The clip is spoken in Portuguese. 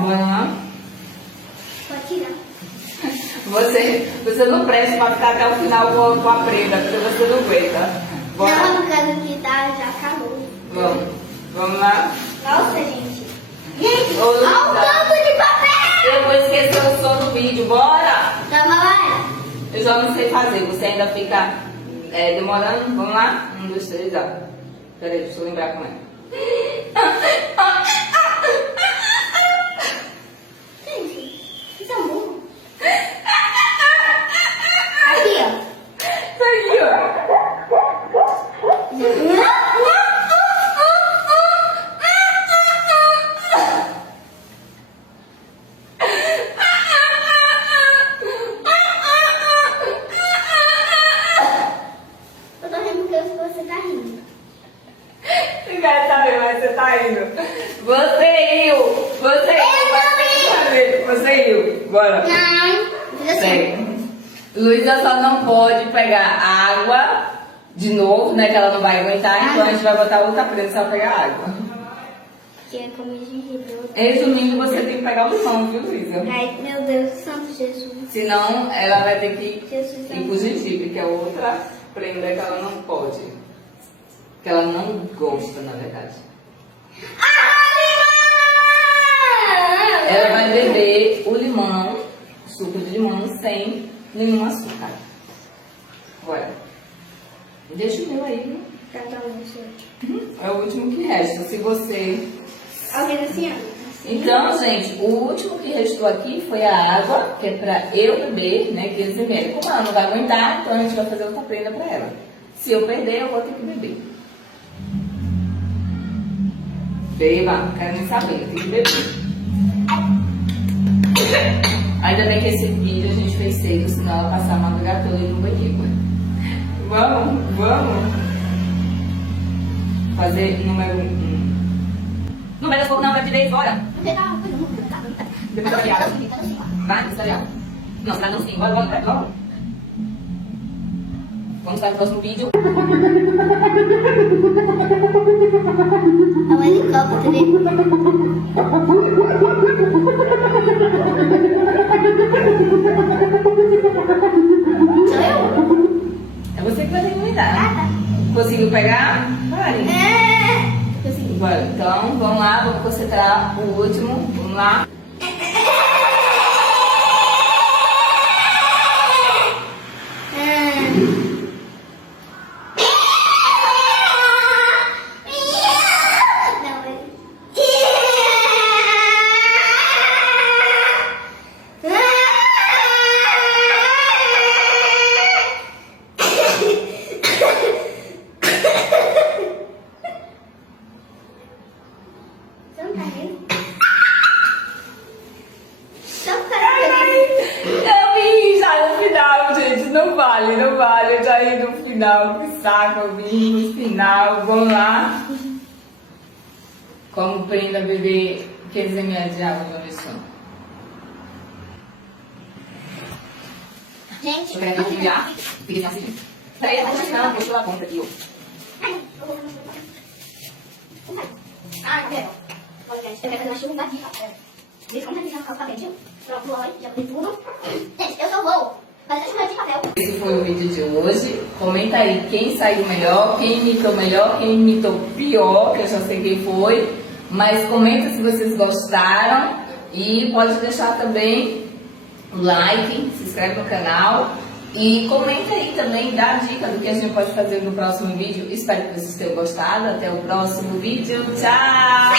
Bora lá. Pode tirar. Você não presta pra ficar até o final com a prenda, porque você não aguenta. Bora. Não, por causa que tá, já acabou. Vamos lá. Nossa, gente. Gente, Ô, olha Luísa. o tanto de papel. Eu vou esquecer o som do vídeo, bora! Tá valendo? Eu já não sei fazer, você ainda fica demorando? Vamos lá? 1, 2, 3, ó. Peraí, deixa eu lembrar como é. Gente, isso é burro. Aqui, ó. Tá aí, ó. Eu tô rindo porque você tá rindo. Ninguém sabe, mas você tá indo. Você riu! Você riu! Bora! Não. Fiz assim. Segue. Luísa só não pode pegar água de novo, né? Que ela não vai aguentar, então a gente vai botar outra presa só pegar água. Que é comer gengibre. Resumindo, você tem que pegar o limão, viu, Luísa? Ai, meu Deus, santo Jesus. Senão ela vai ter que Jesus ir pro gengibre, que é outra prenda que ela não pode. Que ela não gosta, na verdade. Ela vai beber o limão, suco de limão sem nenhum açúcar. Bora. Deixa o meu aí, né? Cada um, senhor. É o último que resta. Se você... Alguém assim, ó. Então, gente, o último que restou aqui foi a água, que é pra eu beber, né, 15 ml. Como ela não vai aguentar, então a gente vai fazer outra prenda pra ela. Se eu perder, eu vou ter que beber. Beba, não quero nem saber, tem que beber. Ainda bem que esse vídeo a gente fez cedo, senão ela passar a madrugada toda no banheiro. Vamos fazer número 1. Não vai dar fogo não, vai pedir fora. Depois da variável. Vai, depois da variável. Não, você vai não sim, bora. Vamos para o próximo vídeo. É um helicóptero. Sou eu? É você que vai ter que me dar. Conseguiu pegar? Vai. Consegui. Bora, então, vamos lá, vamos concentrar o último. Vamos lá. Você não tá rindo? Eu vi já no final, gente. Não vale. Eu já ri no final. Que saco, eu vi no final. Vamos lá. Como prenda beber 15 ml de água no lição. Gente, Eu quero enviar. Fiquei assim. Peraí, deixa eu a conta aqui, ó. quero. Eu quero fazer uma chuva aqui, ó. Deixa eu já o papel. Pronto, oi, já botei tudo. Gente, eu só vou fazer a chuva de papel. Esse foi o vídeo de hoje. Comenta aí quem saiu melhor, quem imitou melhor, quem imitou pior, que eu já sei quem foi. Mas comenta se vocês gostaram. E pode deixar também o like, se inscreve no canal. E comenta aí também, dá a dica do que a gente pode fazer no próximo vídeo. Espero que vocês tenham gostado. Até o próximo vídeo. Tchau!